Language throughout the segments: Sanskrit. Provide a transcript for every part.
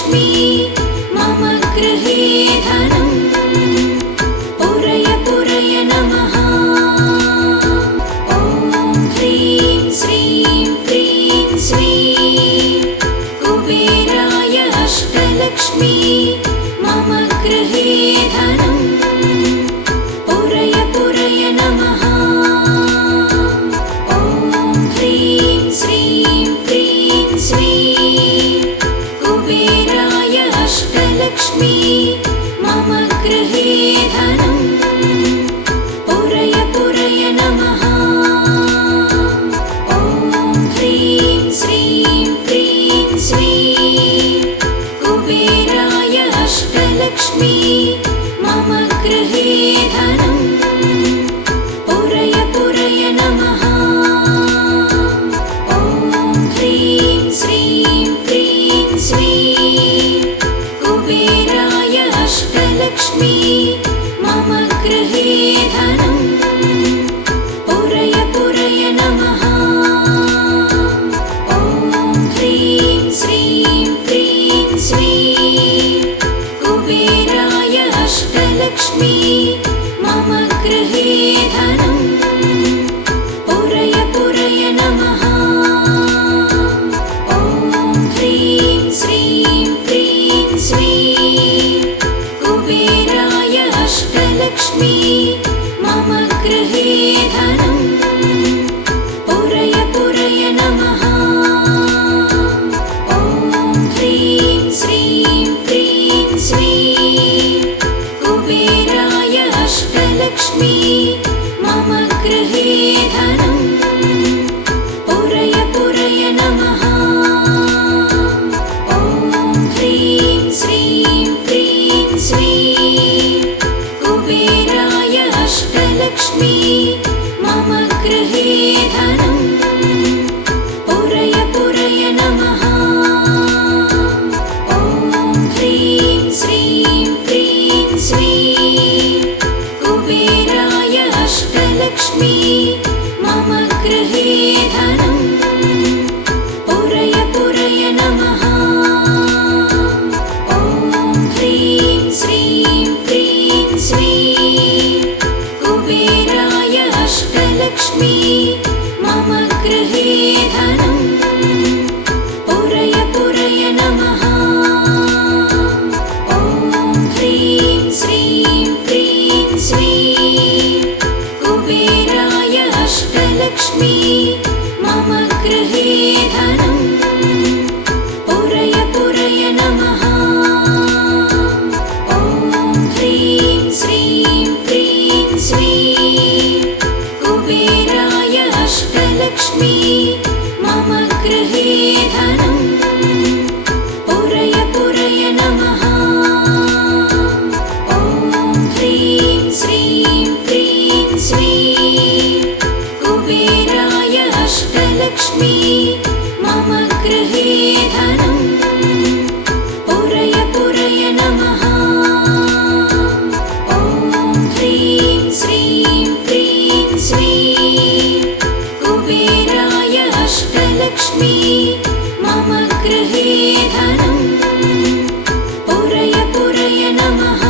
अष्टलक्ष्मी मम गृहे धनम् पूरय पूरय नमः। ॐ ह्रीं श्रीं क्रीं श्रीं कुबेराय अष्टलक्ष्मी मम गृहे धनम् पूरय पूरय नमः। ॐ ह्रीं श्रीं क्रीं श्रीं कुबेराय अष्टलक्ष्मी मम गृहे धनम् पूरय पूरय नमः। ॐ ह्रीं श्रीं क्रीं श्रीं कुबेराय अष्टलक्ष्मी मम गृहे धनम् पूरय पूरय नमः। ॐ ह्रीं श्रीं क्रीं श्रीं कुबेराय अष्टलक्ष्मी मम गृहे धनम् पूरय पूरय नमः। ॐ ह्रीं श्रीं क्रीं श्रीं कुबेराय अष्टलक्ष्मी मम गृहे धनम् पूरय पूरय नमः। ॐ ह्रीं श्रीं क्रीं श्रीं कुबेराय अष्टलक्ष्मी मम गृहे धनम् पूरय पूरय नमः। ॐ ह्रीं श्रीं क्रीं श्रीं कुबेराय अष्टलक्ष्मी मम गृहे धनम् पूरय पूरय नमः। ॐ ह्रीं श्रीं क्रीं श्रीं कुबेराय अष्टलक्ष्मी मम गृहे धनम् पूरय पूरय नमः। ॐ ह्रीं श्रीं क्रीं श्रीं कुबेराय अष्टलक्ष्मी मम गृहे धनम् पूरय पूरय नमः। ॐ ह्रीं श्रीं क्रीं श्रीं कुबेराय अष्टलक्ष्मी मम गृहे धनम् पूरय पूरय नमः। ॐ ह्रीं श्रीं क्रीं श्रीं कुबेराय अष्टलक्ष्मी मम गृहे धनम् पूरय पूरय नमः। ॐ ह्रीं श्रीं क्रीं श्रीं कुबेराय अष्टलक्ष्मी मम गृहे धनम् पूरय पूरय नमः। ॐ ह्रीं श्रीं क्रीं श्रीं कुबेराय अष्टलक्ष्मी मम गृहे धनम् पूरय पूरय नमः। ॐ ह्रीं श्रीं क्रीं श्रीं कुबेराय अष्टलक्ष्मी मम गृहे धनम् पूरय पूरय नमः।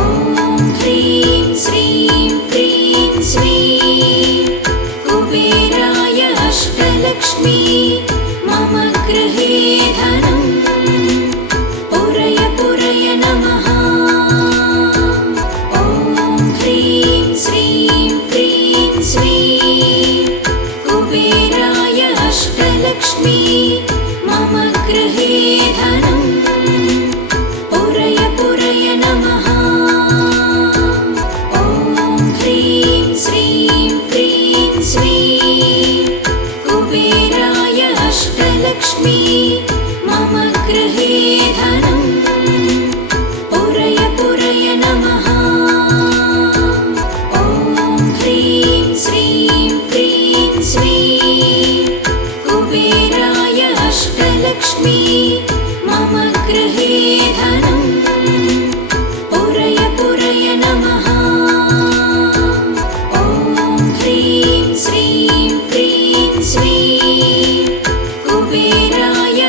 ॐ ह्रीं श्रीं क्रीं श्रीं कुबेराय अष्टलक्ष्मी मम गृहे धनम् पूरय पूरय नमः। ॐ ह्रीं श्रीं क्रीं श्रीं कुबेराय अष्टलक्ष्मी मम गृहे धनम् पूरय पूरय नमः। ॐ ह्रीं श्रीं क्रीं श्रीं कुबेराय अष्टलक्ष्मी मम गृहे धनम् पूरय पूरय नमः। ॐ ह्रीं श्रीं क्रीं श्रीं कुबेराय अष्टलक्ष्मी मम गृहे धनम् पूरय पूरय नमः। ॐ ह्रीं श्रीं क्रीं श्रीं कुबेराय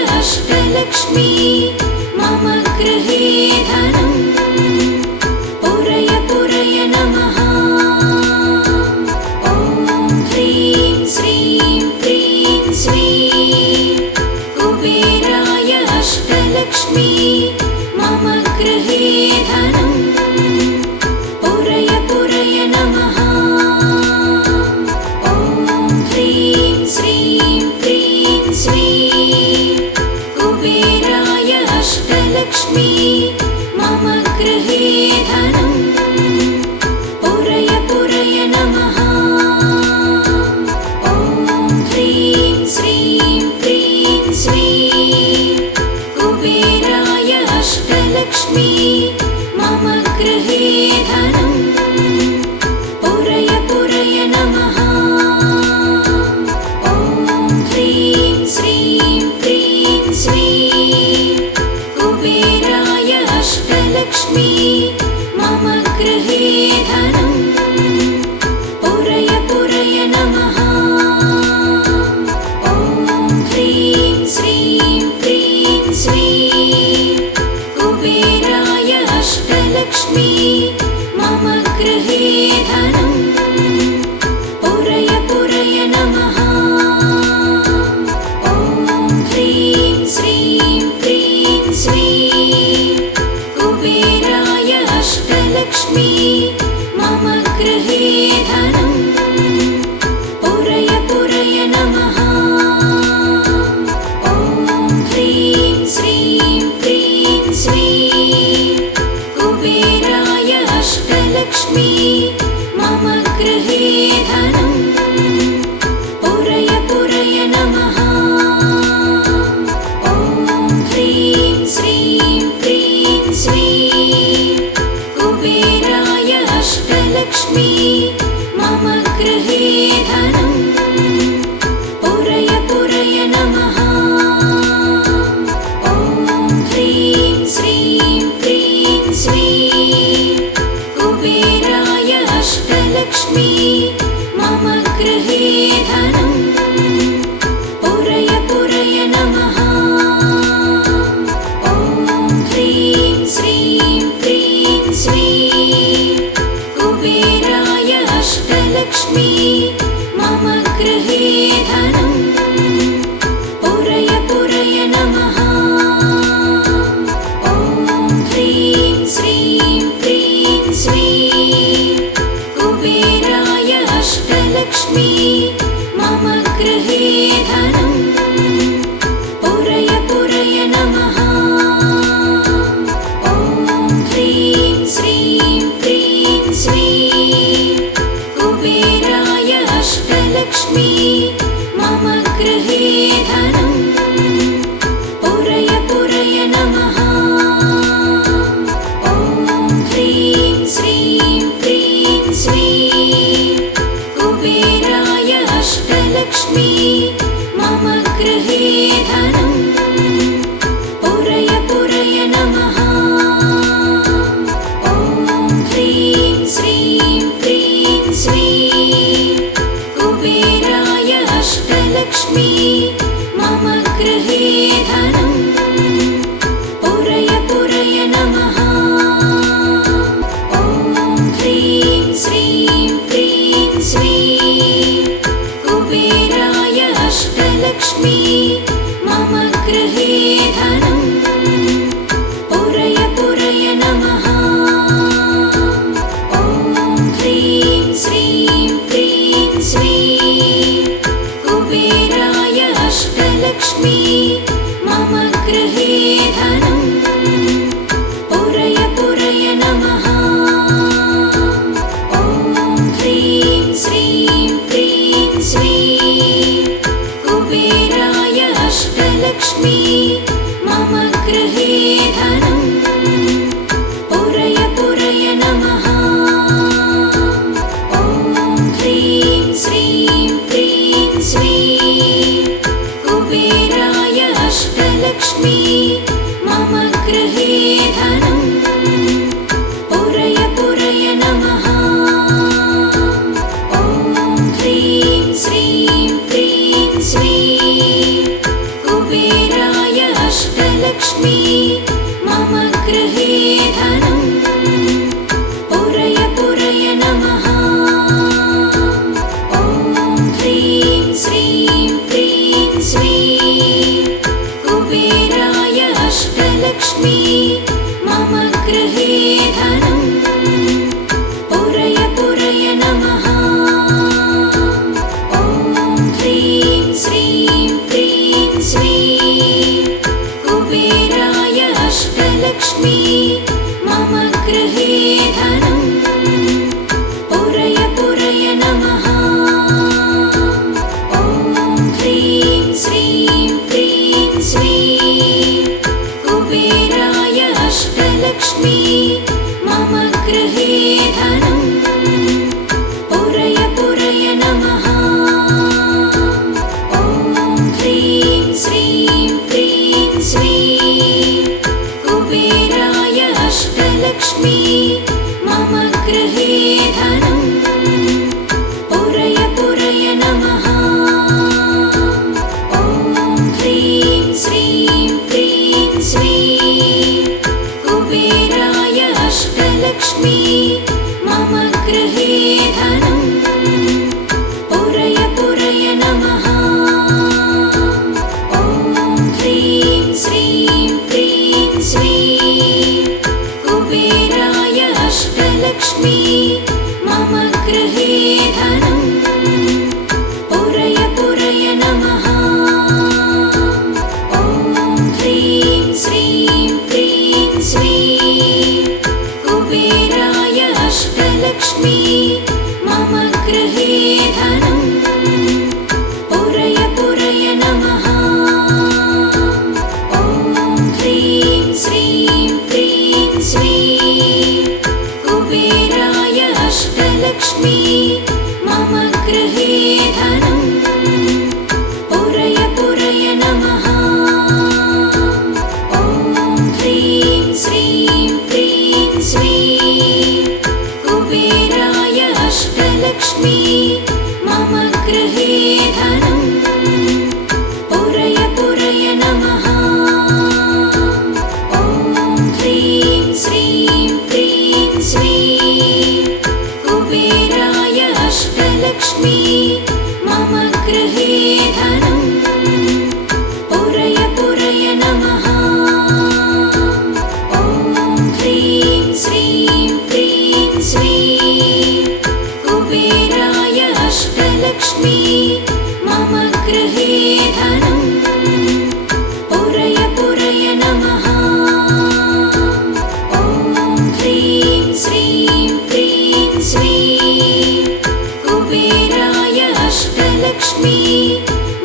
अष्टलक्ष्मी मम गृहे धनम् पुरय पुरय नमः। ॐ ह्रीं श्रीं क्रीं श्रीं कुबेराय अष्टलक्ष्मी मम गृहे धनम् पुरय पुरय नमः। ॐ ह्रीं श्रीं क्रीं श्रीं कुबेराय अष्टलक्ष्मी मम गृहे धनम् पुरय पुरय नमः। ॐ ह्रीं श्रीं क्रीं श्रीं कुबेराय अष्टलक्ष्मी मम गृहे धनम् पुरय पुरय नमः। ॐ ह्रीं श्रीं क्रीं श्रीं कुबेराय अष्टलक्ष्मी मम गृहे धनम् पुरय पुरय नमः। ॐ ह्रीं श्रीं क्रीं श्रीं कुबेराय अष्टलक्ष्मी मम गृहे धनम् पुरय पुरय नमः। ॐ ह्रीं श्रीं क्रीं श्रीं कुबेराय अष्टलक्ष्मी मम गृहे धनम् पुरय पुरय नमः। ॐ ह्रीं श्रीं क्रीं श्रीं कुबेराय अष्टलक्ष्मी मम गृहे धनम् पुरय पुरय नमः। ॐ ह्रीं श्रीं क्रीं श्रीं कुबेराय अष्टलक्ष्मी मम गृहे धनम् पुरय पुरय नमः। ॐ ह्रीं श्रीं क्रीं श्रीं कुबेराय अष्टलक्ष्मी मम गृहे धनम् पुरय पुरय नमः। ॐ ह्रीं श्रीं क्रीं श्रीं कुबेराय अष्टलक्ष्मी मम गृहे धनम् पुरय पुरय नमः। ॐ ह्रीं श्रीं क्रीं श्रीं कुबेराय अष्टलक्ष्मी मम गृहे धनम् पुरय पुरय नमः। ॐ ह्रीं श्रीं क्रीं श्रीं कुबेराय अष्टलक्ष्मी मम गृहे धनम् पुरय पुरय नमः। ॐ ह्रीं श्रीं क्रीं श्रीं कुबेराय अष्टलक्ष्मी मम गृहे धनम् पुरय पुरय नमः। ॐ ह्रीं श्रीं क्रीं श्रीं कुबेराय अष्टलक्ष्मी मम गृहे धनम् पुरय पुरय नमः। ॐ ह्रीं श्रीं क्रीं श्रीं कुबेराय अष्टलक्ष्मी मम गृहे धनम् पुरय पुरय नमः। ॐ ह्रीं श्रीं क्रीं श्रीं कुबेराय अष्टलक्ष्मी मम गृहे धनम् पुरय पुरय नमः। ॐ ह्रीं श्रीं क्रीं श्रीं कुबेराय अष्टलक्ष्मी मम गृहे धनम् पुरय पुरय नमः। ॐ ह्रीं श्रीं क्रीं श्रीं कुबेराय अष्टलक्ष्मी मम अष्टलक्ष्मी मम गृहे धनं पुरय पुरय नमः। ॐ ह्रीं श्रीं क्रीं श्रीं कुबेराय अष्टलक्ष्मी मम गृहे धनं पुरय पुरय नमः। ॐ ह्रीं श्रीं क्रीं श्रीं कुबेराय अष्टलक्ष्मी मम गृहे धनं पुरय पुरय नमः। ॐ ह्रीं श्रीं क्रीं श्रीं कुबेराय अष्टलक्ष्मी मम गृहे धनं पुरय पुरय नमः। ॐ ह्रीं श्रीं क्रीं श्रीं कुबेराय अष्टलक्ष्मी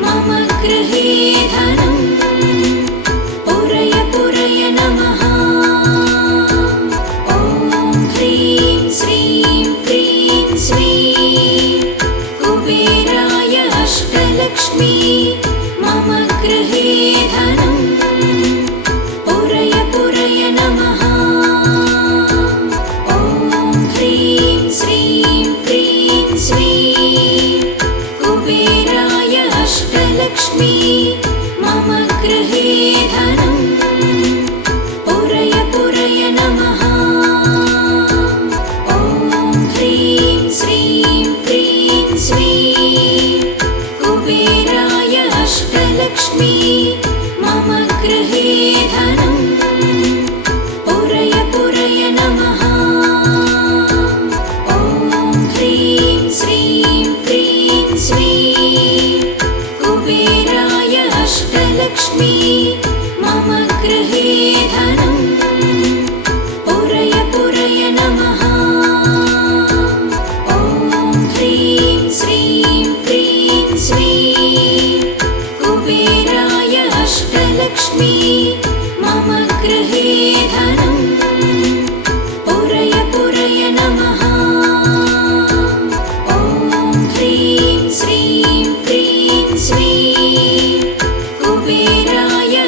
मम गृहे धनं पुरय पुरय नमः। ॐ ह्रीं श्रीं क्रीं श्रीं कुबेराय अष्टलक्ष्मी मम गृहे धनं पुरय पुरय नमः। ॐ ह्रीं श्रीं क्रीं श्रीं कुबेराय अष्टलक्ष्मी मम गृहे धनं पुरय पुरय नमः। ॐ ह्रीं श्रीं क्रीं श्रीं कुबेराय अष्टलक्ष्मी मम गृहे धनं पुरय पुरय नमः। ॐ ह्रीं श्रीं क्रीं श्रीं कुबेराय अष्टलक्ष्मी मम गृहे धनं पुरय पुरय नमः। ॐ ह्रीं श्रीं क्रीं श्रीं कुबेराय अष्टलक्ष्मी मम गृहे धनं पुरय पुरय नमः। ॐ ह्रीं श्रीं क्रीं श्रीं कुबेराय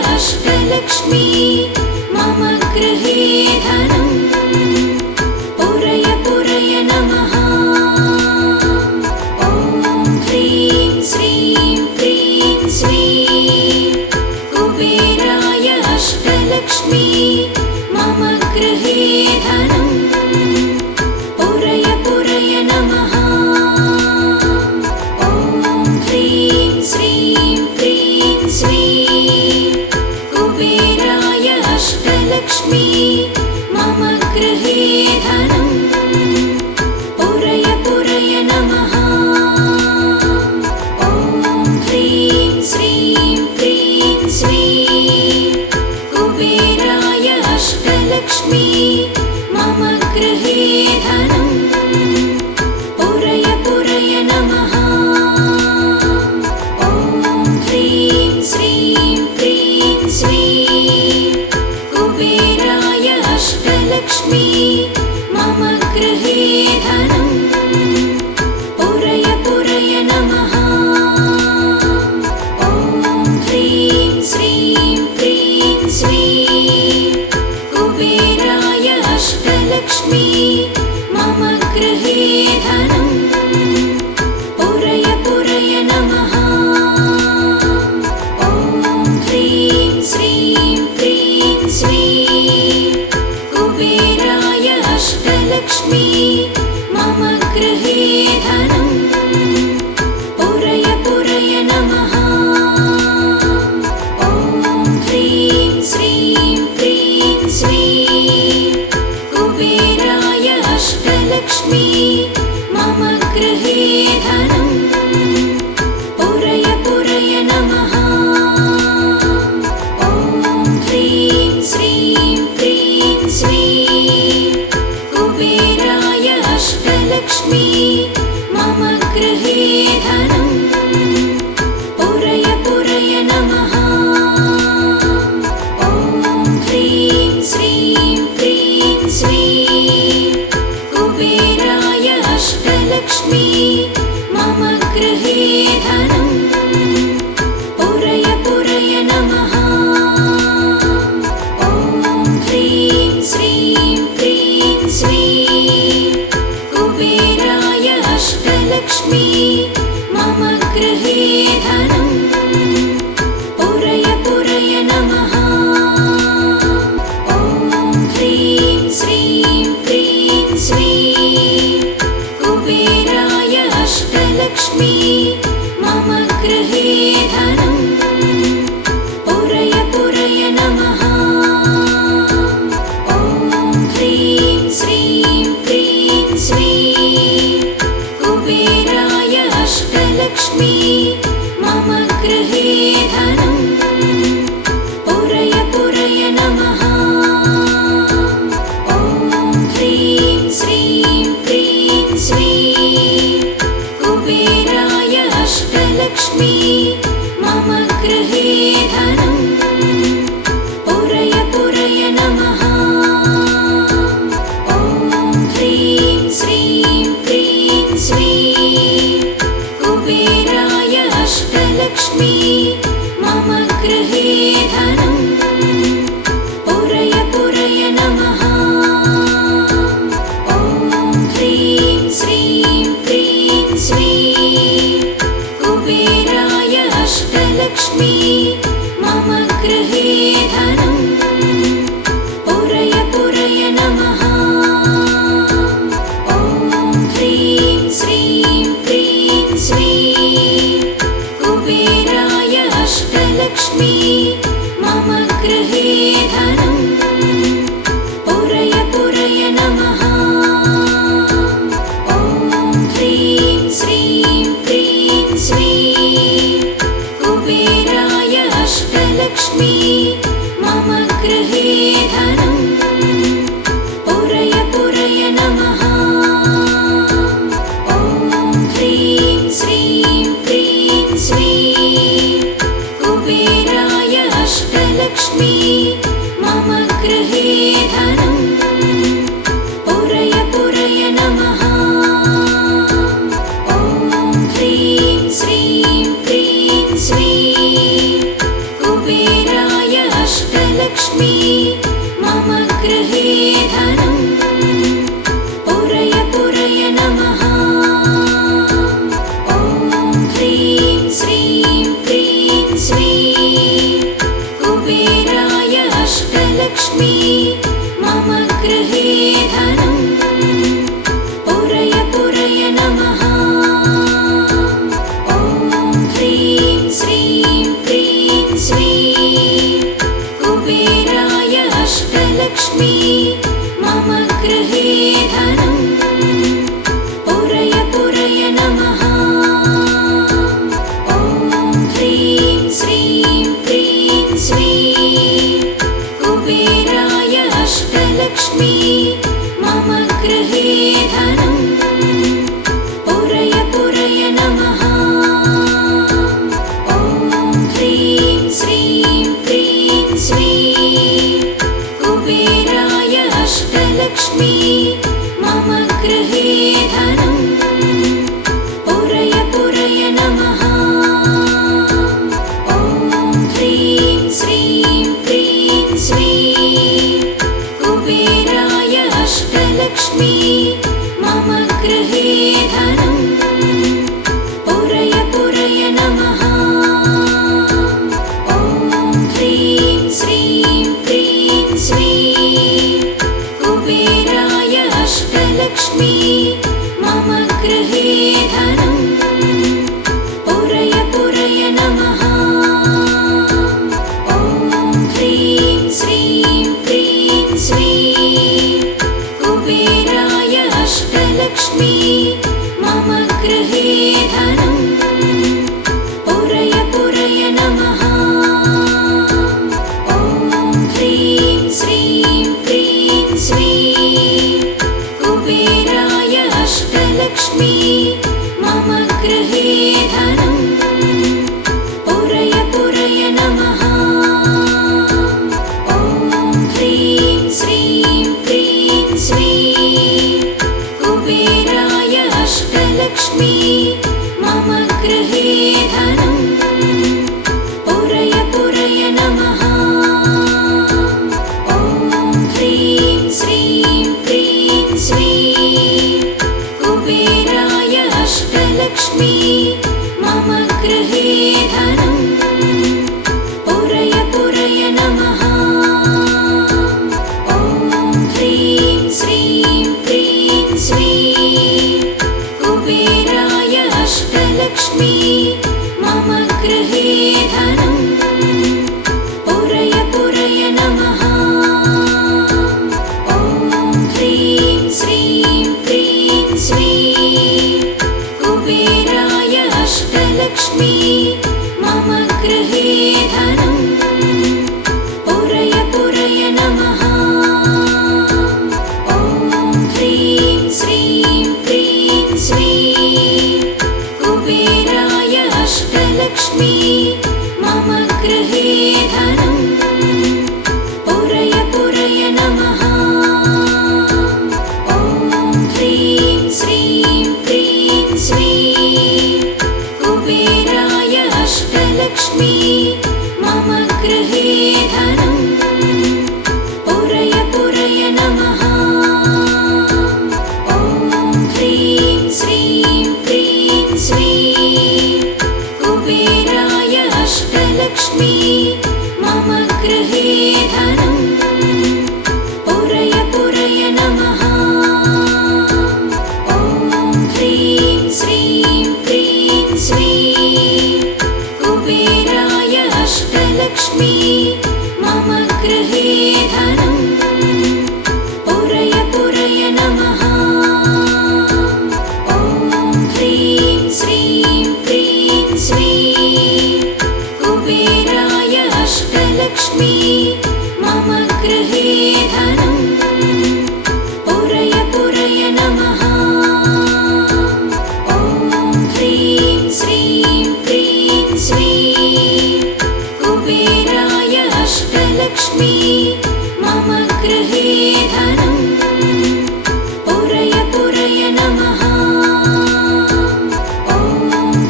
अष्टलक्ष्मी मम गृहे धनं पुरय पुरय नमः। ॐ ह्रीं श्रीं क्रीं श्रीं कुबेराय अष्टलक्ष्मी मम गृहे धनं पुरय पुरय नमः। ॐ ह्रीं श्रीं क्रीं श्रीं कुबेराय अष्टलक्ष्मी मम गृहे धनं पुरय पुरय नमः। ॐ ह्रीं श्रीं क्रीं श्रीं कुबेराय अष्टलक्ष्मी मम गृहे धनं पुरय पुरय नमः। ॐ ह्रीं श्रीं क्रीं श्रीं कुबेराय अष्टलक्ष्मी मम गृहे धनं पुरय पुरय नमः। ॐ ह्रीं श्रीं क्रीं श्रीं कुबेराय अष्टलक्ष्मी मम गृहे धनं पुरय पुरय नमः। ॐ ह्रीं श्रीं क्रीं श्रीं कुबेराय अष्टलक्ष्मी मम गृहे धनं पुरय पुरय नमः। ॐ ह्रीं श्रीं क्रीं श्रीं कुबेराय अष्टलक्ष्मी मम गृहे धनं पुरय पुरय नमः। ॐ ह्रीं श्रीं क्रीं श्रीं कुबेराय अष्टलक्ष्मी मम गृहे धनं पुरय पुरय नमः। ॐ ह्रीं श्रीं क्रीं श्रीं कुबेराय अष्टलक्ष्मी मम गृहे धनं पुरय पुरय नमः। ॐ ह्रीं श्रीं क्रीं श्रीं कुबेराय अष्टलक्ष्मी मम गृहे धनं पुरय पुरय नमः। ॐ ह्रीं श्रीं क्रीं श्रीं कुबेराय अष्टलक्ष्मी मम गृहे धनं पुरय पुरय नमः। ॐ ह्रीं श्रीं क्रीं श्रीं कुबेराय अष्टलक्ष्मी मम गृहे धनं पुरय पुरय नमः। ॐ ह्रीं श्रीं क्रीं श्रीं कुबेराय अष्टलक्ष्मी मम गृहे धनं पुरय पुरय नमः। ॐ ह्रीं श्रीं क्रीं श्रीं कुबेराय अष्टलक्ष्मी मम गृहे धनं पुरय पुरय नमः। ॐ ह्रीं श्रीं क्रीं श्रीं कुबेराय अष्टलक्ष्मी मम गृहे धनं पुरय पुरय नमः। ॐ ह्रीं श्रीं क्रीं श्रीं कुबेराय अष्टलक्ष्मी मम गृहे धनं पुरय पुरय नमः। ॐ ह्रीं श्रीं क्रीं श्रीं कुबेराय अष्टलक्ष्मी मम गृहे धनं पुरय पुरय नमः। ॐ ह्रीं श्रीं क्रीं श्रीं कुबेराय अष्टलक्ष्मी मम गृहे धनं पुरय पुरय नमः। ॐ ह्रीं श्रीं क्रीं श्रीं कुबेराय अष्टलक्ष्मी मम गृहे धनं पुरय पुरय नमः। ॐ ह्रीं श्रीं क्रीं श्रीं कुबेराय अष्टलक्ष्मी मम गृहे धनं पुरय पुरय नमः। ॐ ह्रीं श्रीं क्रीं श्रीं कुबेराय अष्टलक्ष्मी मम गृहे धनं पुरय पुरय नमः। ॐ ह्रीं श्रीं क्रीं श्रीं कुबेराय अष्टलक्ष्मी मम गृहे धनं पुरय पुरय नमः। ॐ ह्रीं श्रीं क्रीं श्रीं कुबेराय अष्टलक्ष्मी मम गृहे धनं पुरय पुरय नमः। ॐ ह्रीं श्रीं क्रीं श्रीं कुबेराय अष्टलक्ष्मी मम गृहे धनं पुरय पुरय नमः। ॐ ह्रीं श्रीं क्रीं श्रीं कुबेराय अष्टलक्ष्मी मम गृहे धनं पुरय पुरय नमः। ॐ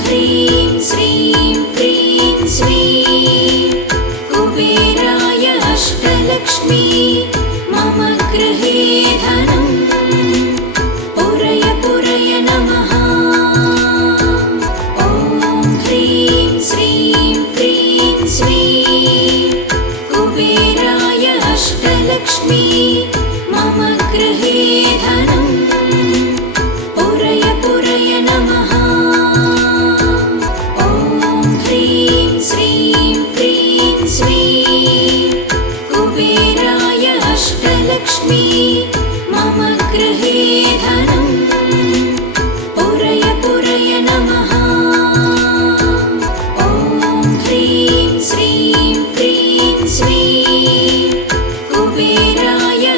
ह्रीं श्रीं क्रीं श्रीं कुबेराय अष्टलक्ष्मी मम गृहे धनं पुरय पुरय नमः। ॐ ह्रीं श्रीं क्रीं श्रीं कुबेराय अष्टलक्ष्मी मम गृहे धनं पुरय पुरय नमः। ॐ ह्रीं श्रीं क्रीं श्रीं कुबेराय अष्टलक्ष्मी मम गृहे धनं पुरय पुरय नमः। ॐ ह्रीं श्रीं क्रीं श्रीं कुबेराय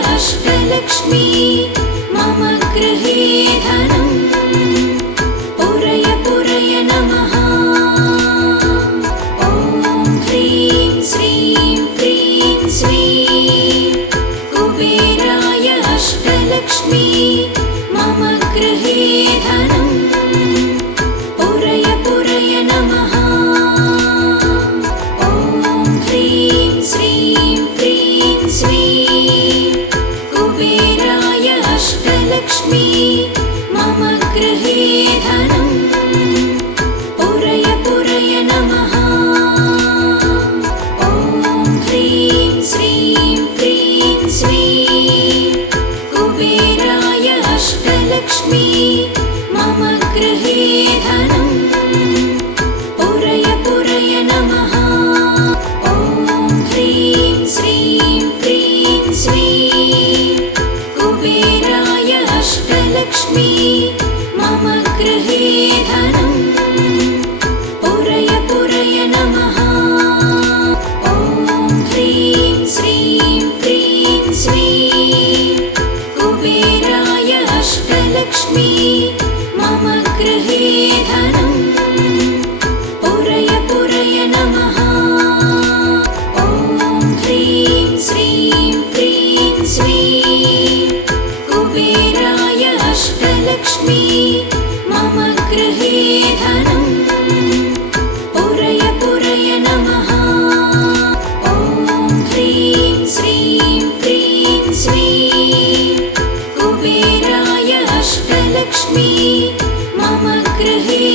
गृहे